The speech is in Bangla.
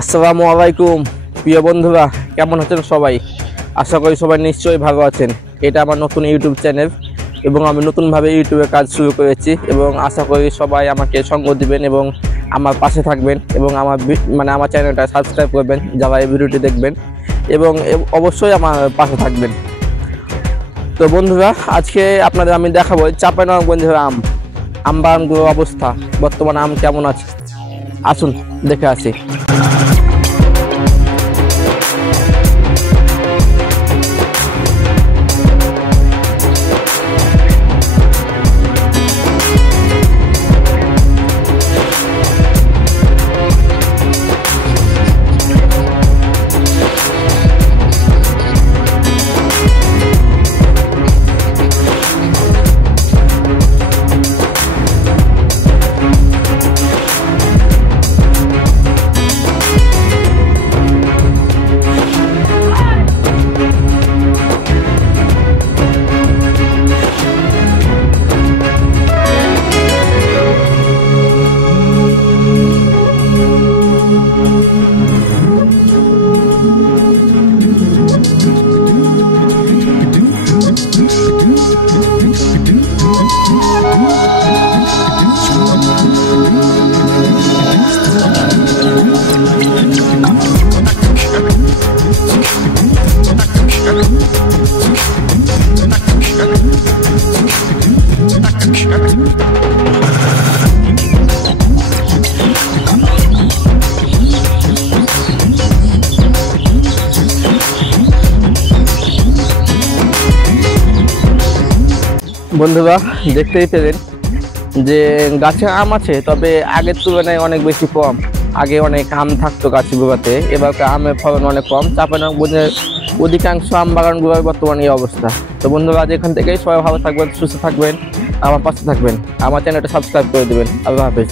আসসালামু আলাইকুম প্রিয় বন্ধুরা, কেমন আছেন সবাই? আশা করি সবাই নিশ্চয়ই ভালো আছেন। এটা আমার নতুন ইউটিউব চ্যানেল এবং আমি নতুনভাবে ইউটিউবে কাজ শুরু করেছি এবং আশা করি সবাই আমাকে সঙ্গ দিবেন এবং আমার পাশে থাকবেন এবং আমার চ্যানেলটা সাবস্ক্রাইব করবেন যারা এই ভিডিওটি দেখবেন এবং অবশ্যই আমার পাশে থাকবেন। তো বন্ধুরা, আজকে আপনাদের আমি দেখাবো চাঁপাইনবাবগঞ্জের আম বাগানগুলোর অবস্থা, বর্তমানে আম কেমন আছে আসুন দেখে আসি। বন্ধুরা, দেখতেই পেলেন যে গাছে আম আছে, তবে আগের তুলনায় অনেক বেশি কম। আগে অনেক আম থাকতো গাছগুলোতে, এবার আমের ফলন অনেক কম। চাঁপাইনবাবগঞ্জের অধিকাংশ আম বাগানগুলোর বর্তমানে এই অবস্থা। তো বন্ধুরা, আজ এখান থেকেই সবাই ভালো থাকবেন, সুস্থ থাকবেন, আমার পাশে থাকবেন, আমার চ্যানেলটা সাবস্ক্রাইব করে দেবেন। আল্লাহ হাফেজ।